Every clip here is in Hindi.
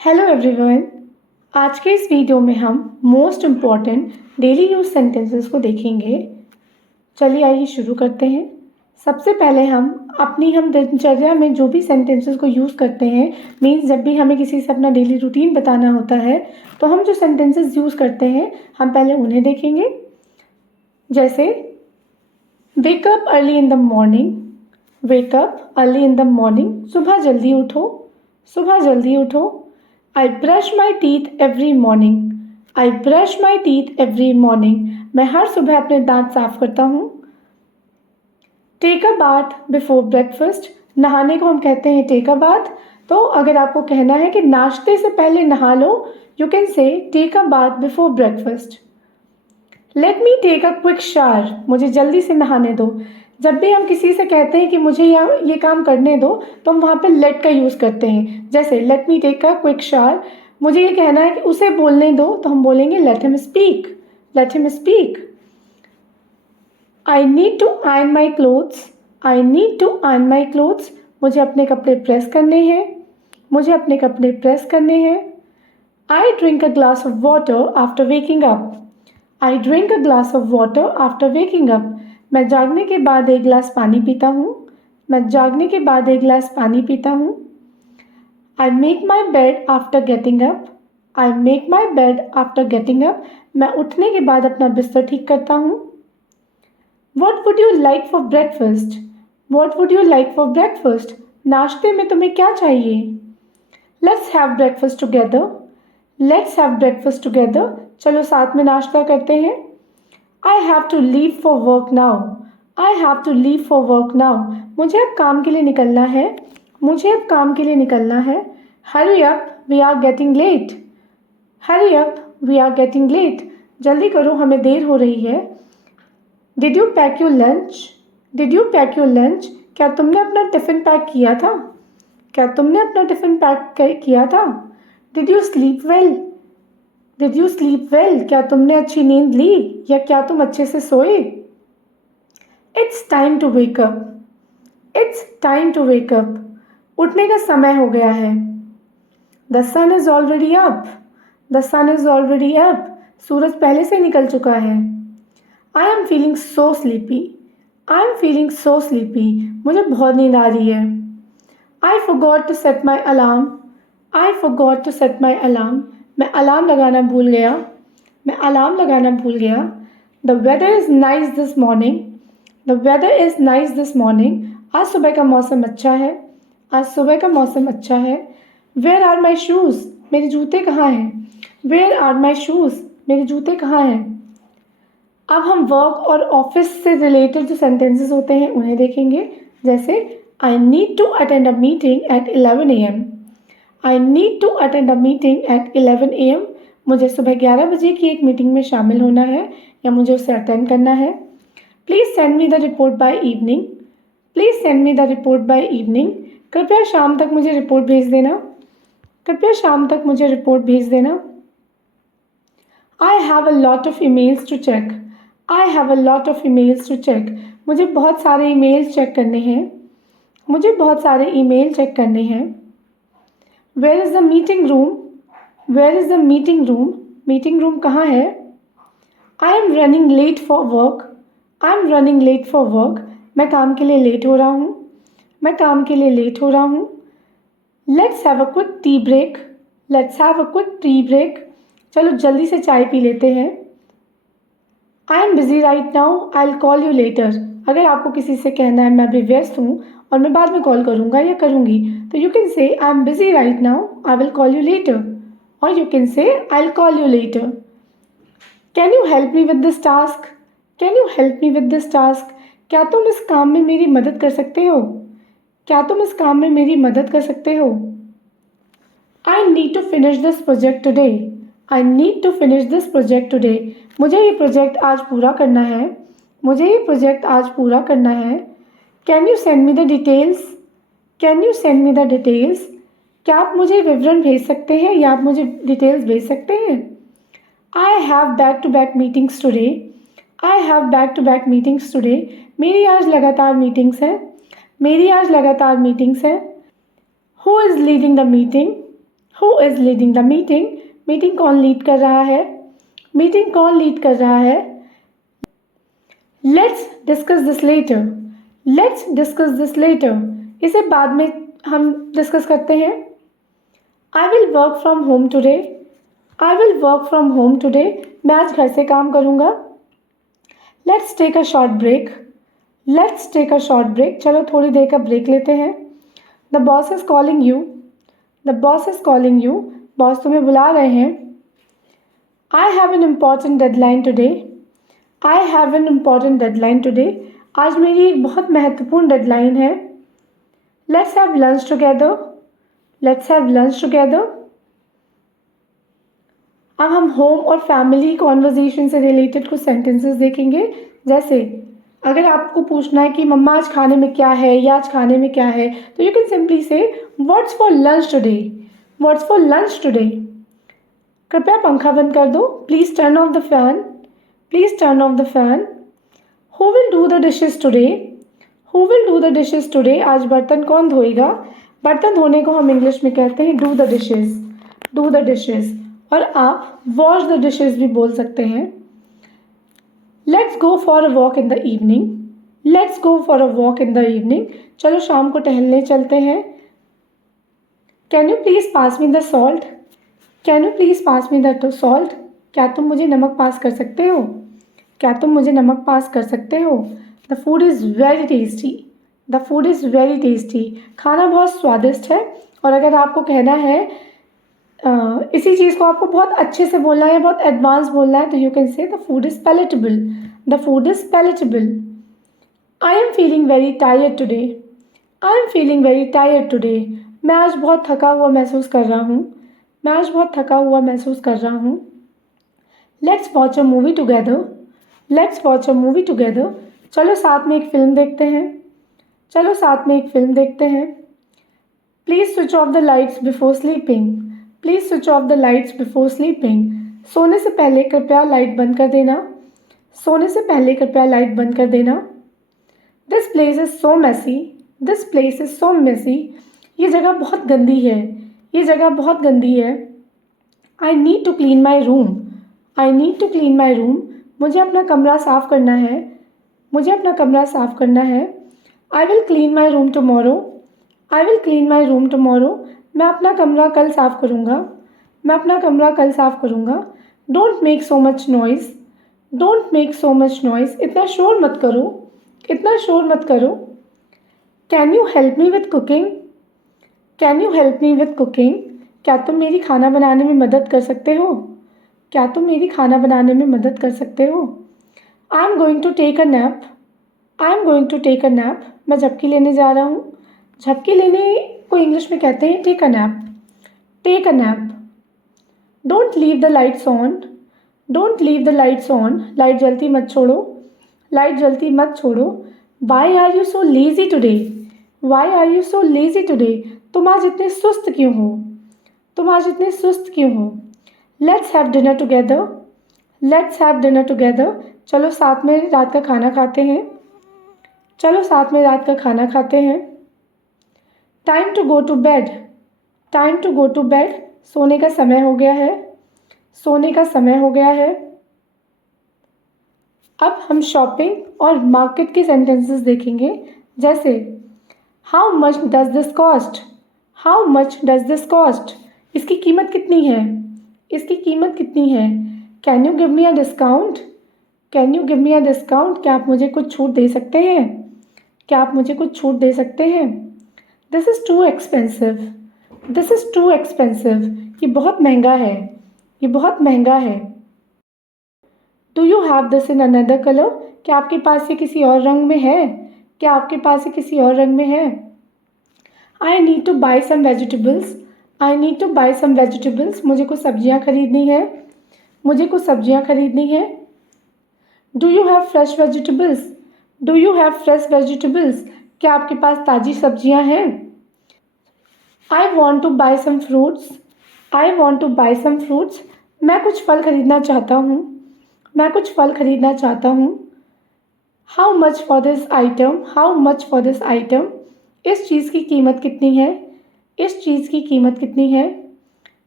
Hello everyone. आज के इस वीडियो में हम most important daily use sentences को देखेंगे। चलिए आइए शुरू करते हैं। सबसे पहले हम दिनचर्या में जो भी सेंटेंसेस को यूज़ करते हैं, मीन्स जब भी हमें किसी से अपना डेली रूटीन बताना होता है तो हम जो सेंटेंसेस यूज़ करते हैं हम पहले उन्हें देखेंगे। जैसे wake up early in the morning, wake up early in the morning, सुबह जल्दी उठो, सुबह जल्दी उठो। I brush my teeth every morning. I brush my teeth every morning. मैं हर सुबह अपने दांत साफ करता हूँ। Take a bath before breakfast. नहाने को हम कहते हैं take a bath। तो अगर आपको कहना है कि नाश्ते से पहले नहा लो, you can say take a bath before breakfast. Let me take a quick shower. मुझे जल्दी से नहाने दो। जब भी हम किसी से कहते हैं कि मुझे ये काम करने दो तो हम वहाँ पे लेट का यूज़ करते हैं। जैसे let me take a quick shower, मुझे ये कहना है कि उसे बोलने दो तो हम बोलेंगे let him speak, let him speak. I need to iron my clothes, I need to iron my clothes, मुझे अपने कपड़े प्रेस करने हैं, मुझे अपने कपड़े प्रेस करने हैं। I drink a glass of water after waking up, I drink a glass of water after waking up, मैं जागने के बाद एक गिलास पानी पीता हूँ, मैं जागने के बाद एक गिलास पानी पीता हूँ। I make my bed after getting up, I make my bed after getting up, मैं उठने के बाद अपना बिस्तर ठीक करता हूँ। What would you like for breakfast, what would you like for breakfast, नाश्ते में तुम्हें क्या चाहिए। Let's have breakfast together, let's have breakfast together, चलो साथ में नाश्ता करते हैं। I have to leave for work now. I have to leave for work now. मुझे अब काम के लिए निकलना है, मुझे अब काम के लिए निकलना है। Hurry up, we are getting late. Hurry up, we are getting late. जल्दी करो, हमें देर हो रही है। Did you pack your lunch? Did you pack your lunch? क्या तुमने अपना टिफ़िन पैक किया था? क्या तुमने अपना टिफ़िन पैक किया था? Did you sleep well? Did you sleep well? क्या तुमने अच्छी नींद ली या क्या तुम अच्छे से सोए? It's time to wake up. It's time to wake up. उठने का समय हो गया है। The sun is already up. The sun is already up. सूरज पहले से निकल चुका है। I am feeling so sleepy. I am feeling so sleepy. मुझे बहुत नींद आ रही है। I forgot to set my alarm. I forgot to set my alarm. मैं अलार्म लगाना भूल गया, मैं अलार्म लगाना भूल गया। The weather is nice this morning, the weather is nice this morning, आज सुबह का मौसम अच्छा है, आज सुबह का मौसम अच्छा है। वेयर आर माई शूज़, मेरे जूते कहाँ हैं। वेयर आर माई शूज़, मेरे जूते कहाँ हैं। अब हम वर्क और ऑफिस से रिलेटेड जो सेंटेंसेस होते हैं उन्हें देखेंगे। जैसे I need to attend a meeting at 11 AM. I need to attend a meeting at 11 AM. मुझे सुबह 11 बजे की एक मीटिंग में शामिल होना है या मुझे उसे अटेंड करना है। Please send me the report by evening. Please send me the report by evening. कृपया शाम तक मुझे रिपोर्ट भेज देना, कृपया शाम तक मुझे रिपोर्ट भेज देना। I have a lot of emails to check. I have a lot of emails to check. मुझे बहुत सारे ईमेल्स चेक करने हैं, मुझे बहुत सारे ईमेल चेक करने हैं। Where is the meeting room? Where is the meeting room? Meeting room कहाँ है? I am running late for work. I am running late for work. मैं काम के लिए लेट हो रहा हूँ, मैं काम के लिए लेट हो रहा हूँ। Let's have a quick tea break. Let's have a quick tea break. चलो जल्दी से चाय पी लेते हैं। I am busy right now. I'll call you later. अगर आपको किसी से कहना है मैं अभी व्यस्त हूँ और मैं बाद में कॉल करूँगा या करूँगी तो you can say I am busy right now, I will call you later, और you can say I will call you later. Can you help me with this task, can you help me with this task, क्या तुम इस काम में मेरी मदद कर सकते हो, क्या तुम इस काम में मेरी मदद कर सकते हो। I need to finish this project today, I need to finish this project today, मुझे ये प्रोजेक्ट आज पूरा करना है, मुझे ये प्रोजेक्ट आज पूरा करना है। Can you send me the details, can you send me the details, क्या आप मुझे विवरण भेज सकते हैं या आप मुझे डिटेल्स भेज सकते हैं। I have back to back meetings today, I have back to back meetings today, मेरी आज लगातार मीटिंग्स हैं, मेरी आज लगातार मीटिंग्स हैं। Who is leading the meeting, who is leading the meeting, meeting कौन लीड कर रहा है, मीटिंग कौन लीड कर रहा है। Let's discuss this letter, let's discuss this letter, इसे बाद में हम डिस्कस करते हैं। I will work from home today, I will work from home today, मैं आज घर से काम करूँगा। Let's take a short break, let's take a short break, चलो थोड़ी देर का ब्रेक लेते हैं। The boss is calling you, the boss is calling you, boss तुम्हें बुला रहे हैं। I have an important deadline today, I have an important deadline today, आज मेरी एक बहुत महत्वपूर्ण डेडलाइन है। Let's have lunch together, let's have lunch together. अब हम होम और फैमिली कॉन्वर्जेशन से रिलेटेड कुछ सेंटेंसेस देखेंगे। जैसे अगर आपको पूछना है कि मम्मा आज खाने में क्या है या आज खाने में क्या है, तो यू कैन सिंपली से what's for lunch today, what's for lunch today. कृपया पंखा बंद कर दो, please turn off the fan, please turn off the fan. Who will do the dishes today, who will do the dishes today, आज बर्तन कौन धोएगा। बर्तन धोने को हम इंग्लिश में कहते हैं do the dishes, do the dishes, और आप वॉश द डिशेज भी बोल सकते हैं। Let's go for a walk in the evening, let's go for a walk in the evening, चलो शाम को टहलने चलते हैं। Can you please pass me the salt, can you please pass me the salt, क्या तुम मुझे नमक पास कर सकते हो, क्या तुम मुझे नमक पास कर सकते हो। The food is very tasty, the food is very tasty, खाना बहुत स्वादिष्ट है। और अगर आपको कहना है इसी चीज़ को आपको बहुत अच्छे से बोलना है, बहुत एडवांस बोलना है, तो you can say the food is palatable, the food is palatable. I am feeling very tired today, I am feeling very tired today, मैं आज बहुत थका हुआ महसूस कर रहा हूँ, मैं आज बहुत थका हुआ महसूस कर रहा हूँ। Let's watch a movie together, let's watch a movie together, चलो साथ में एक फ़िल्म देखते हैं, चलो साथ में एक फ़िल्म देखते हैं। Please switch off the lights before sleeping, please switch off the lights before sleeping, सोने से पहले कृपया लाइट बंद कर देना, सोने से पहले कृपया लाइट बंद कर देना। This place is so Massey, this place is so Massey, ये जगह बहुत गंदी है, ये जगह बहुत गंदी है। I need to clean my room, I need to clean my room, मुझे अपना कमरा साफ़ करना है, मुझे अपना कमरा साफ़ करना है। I will clean my room tomorrow, I will clean my room tomorrow, मैं अपना कमरा कल साफ़ करूँगा, मैं अपना कमरा कल साफ़ करूँगा। Don't make so much noise, don't make so much noise, इतना शोर मत करो, इतना शोर मत करो। Can you help me with cooking, can you help me with cooking, क्या तुम मेरी खाना बनाने में मदद कर सकते हो, क्या तुम मेरी खाना बनाने में मदद कर सकते हो। I am going to take a nap, I am going to take a nap, मैं झपकी लेने जा रहा हूँ। झपकी लेने को इंग्लिश में कहते हैं take a nap, take a nap. Don't leave the lights on, don't leave the lights on, light जलती मत छोड़ो, लाइट जलती मत छोड़ो। Y are you so lazy today, Y are you so lazy today, तुम आज इतने सुस्त क्यों हो, तुम आज इतने सुस्त क्यों हो। Let's have dinner together, let's have dinner together, चलो साथ में रात का खाना खाते हैं, चलो साथ में रात का खाना खाते हैं। Time to go to bed, time to go to bed, सोने का समय हो गया है, सोने का समय हो गया है। अब हम शॉपिंग और मार्केट के सेंटेंसेस देखेंगे। जैसे how much does this cost, how much does this cost, इसकी कीमत कितनी है, इसकी कीमत कितनी है। Can you give me a discount, can you give me a discount, क्या आप मुझे कुछ छूट दे सकते हैं, क्या आप मुझे कुछ छूट दे सकते हैं। This is too expensive, this is too expensive, ये बहुत महंगा है, ये बहुत महंगा है। Do you have this in another colour, क्या आपके पास ये किसी और रंग में है, क्या आपके पास ये किसी और रंग में है। I need two by some vegetables, I need two by some vegetables, मुझे कुछ सब्जियाँ खरीदनी है, मुझे कुछ सब्जियाँ खरीदनी है। Do you have fresh vegetables, do you have fresh vegetables, क्या आपके पास ताज़ी सब्जियाँ हैं। I want two by some fruits, I want two by some fruits, मैं कुछ फल खरीदना चाहता हूँ, मैं कुछ फल खरीदना चाहता हूँ। How much for this item, how much for this item, इस चीज़ की कीमत कितनी है, इस चीज़ की कीमत कितनी है।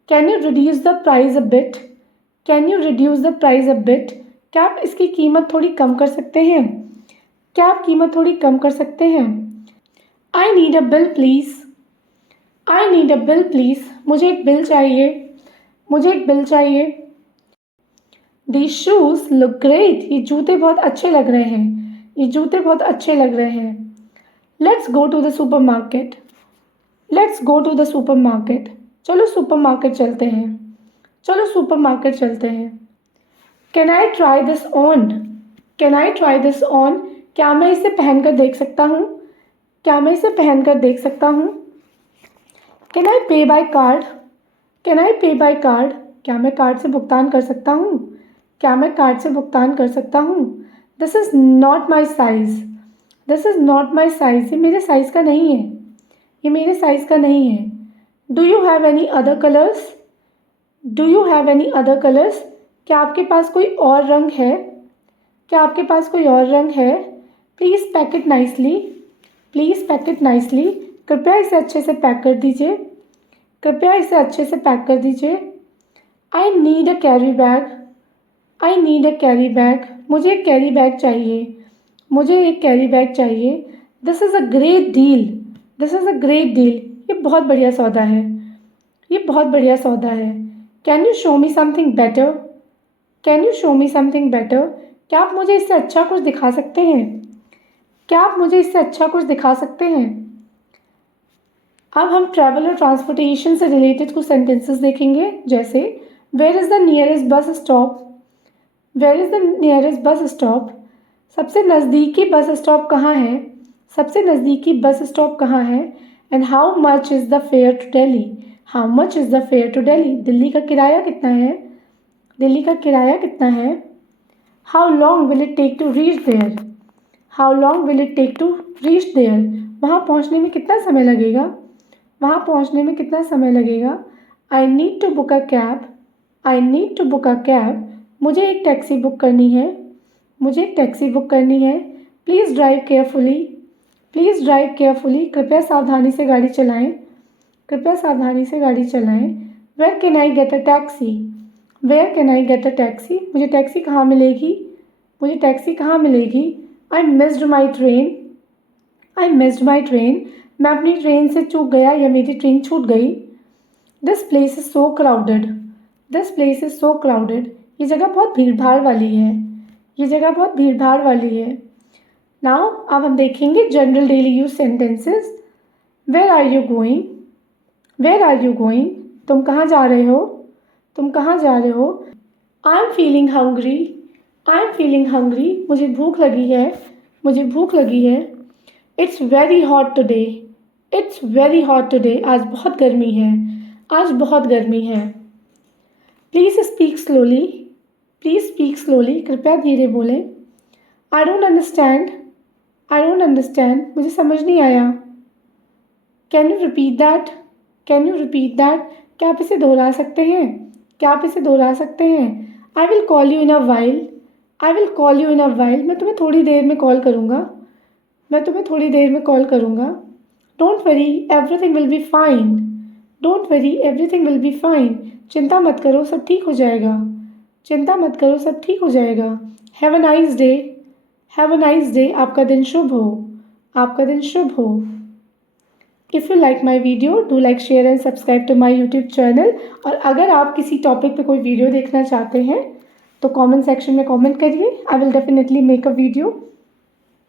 Can you reduce the price a bit? Can you reduce the price a bit? क्या आप इसकी कीमत थोड़ी कम कर सकते हैं? क्या आप कीमत थोड़ी कम कर सकते हैं? I need a bill please. I need a bill please. मुझे एक बिल चाहिए। मुझे एक बिल चाहिए। These shoes look great. ये जूते बहुत अच्छे लग रहे हैं। ये जूते बहुत अच्छे लग रहे हैं। Let's go to the supermarket. Let's go to the supermarket. चलो सुपरमार्केट चलते हैं। चलो सुपरमार्केट चलते हैं। Can I try this on? Can I try this on? क्या मैं इसे पहनकर देख सकता हूँ? क्या मैं इसे पहनकर देख सकता हूँ? Can I pay by card? Can I pay by card? क्या मैं कार्ड से भुगतान कर सकता हूँ? क्या मैं कार्ड से भुगतान कर सकता हूँ? This is not my size. This is not my size. ये मेरे साइज़ का नहीं है। ये मेरे साइज़ का नहीं है। Do you have any other colours? Do you have any other colours? क्या आपके पास कोई और रंग है? क्या आपके पास कोई और रंग है? Please pack it nicely. Please pack it nicely. कृपया इसे अच्छे से पैक कर दीजिए। कृपया इसे अच्छे से पैक कर दीजिए। I need a carry bag. I need a carry bag. मुझे एक कैरी बैग चाहिए। मुझे एक कैरी बैग चाहिए। This is a great deal. This is a great deal. ये बहुत बढ़िया सौदा है। ये बहुत बढ़िया सौदा है। Can you show me something better? Can you show me something better? क्या आप मुझे इससे अच्छा कुछ दिखा सकते हैं? क्या आप मुझे इससे अच्छा कुछ दिखा सकते हैं? अब हम ट्रैवल और ट्रांसपोर्टेशन से रिलेटेड कुछ सेंटेंसेस देखेंगे, जैसे where is the nearest bus stop? Where is the nearest bus stop? सबसे नज़दीकी बस स्टॉप कहाँ है? सबसे नज़दीकी बस स्टॉप कहाँ है? And how much is the fair to Delhi? How much is the fair to Delhi? Delhi का किराया कितना है? दिल्ली का किराया कितना है? How long will it take to reach there? How long will it take to reach there? वहाँ पहुँचने में कितना समय लगेगा? वहाँ पहुँचने में कितना समय लगेगा? I need to book a cab. I need to book a cab. मुझे एक टैक्सी बुक करनी है। मुझे एक टैक्सी बुक करनी है। Please drive carefully. Please drive carefully. कृपया सावधानी से गाड़ी चलाएं। कृपया सावधानी से गाड़ी चलाएं। Where can I get a taxi? Where can I get a taxi? मुझे टैक्सी कहाँ मिलेगी? मुझे टैक्सी कहाँ मिलेगी? I missed my train. I missed my train. मैं अपनी ट्रेन से चूक गया या मेरी ट्रेन छूट गई। This place is so crowded. This place is so crowded. ये जगह बहुत भीड़ भाड़ वाली है। ये जगह बहुत भीड़ भाड़ वाली है। नाउ अब हम देखेंगे general daily use sentences. Where are you going? Where are you going? तुम कहाँ जा रहे हो? तुम कहाँ जा रहे हो? I am feeling hungry. I am feeling hungry. मुझे भूख लगी है। मुझे भूख लगी है। It's very hot today. It's very hot today. आज बहुत गर्मी है। आज बहुत गर्मी है। Please speak slowly. Please speak slowly. कृपया धीरे बोलें। I don't understand. I don't understand. मुझे समझ नहीं आया। Can you repeat that? Can you repeat that? क्या आप इसे दोहरा सकते हैं? क्या आप इसे दोहरा सकते हैं? I will call you in a while. I will call you in a while. मैं तुम्हें थोड़ी देर में कॉल करूँगा। मैं तुम्हें थोड़ी देर में कॉल करूँगा। Don't worry everything will be fine. Don't worry everything will be fine. चिंता मत करो, सब ठीक हो जाएगा। चिंता मत करो, सब ठीक हो जाएगा। Have a nice day. Have a nice day. आपका दिन शुभ हो। आपका दिन शुभ हो। If you like my video do like share and subscribe to my YouTube channel. और अगर आप किसी टॉपिक पे कोई वीडियो देखना चाहते हैं तो कमेंट सेक्शन में कमेंट करिए। I will definitely make a video.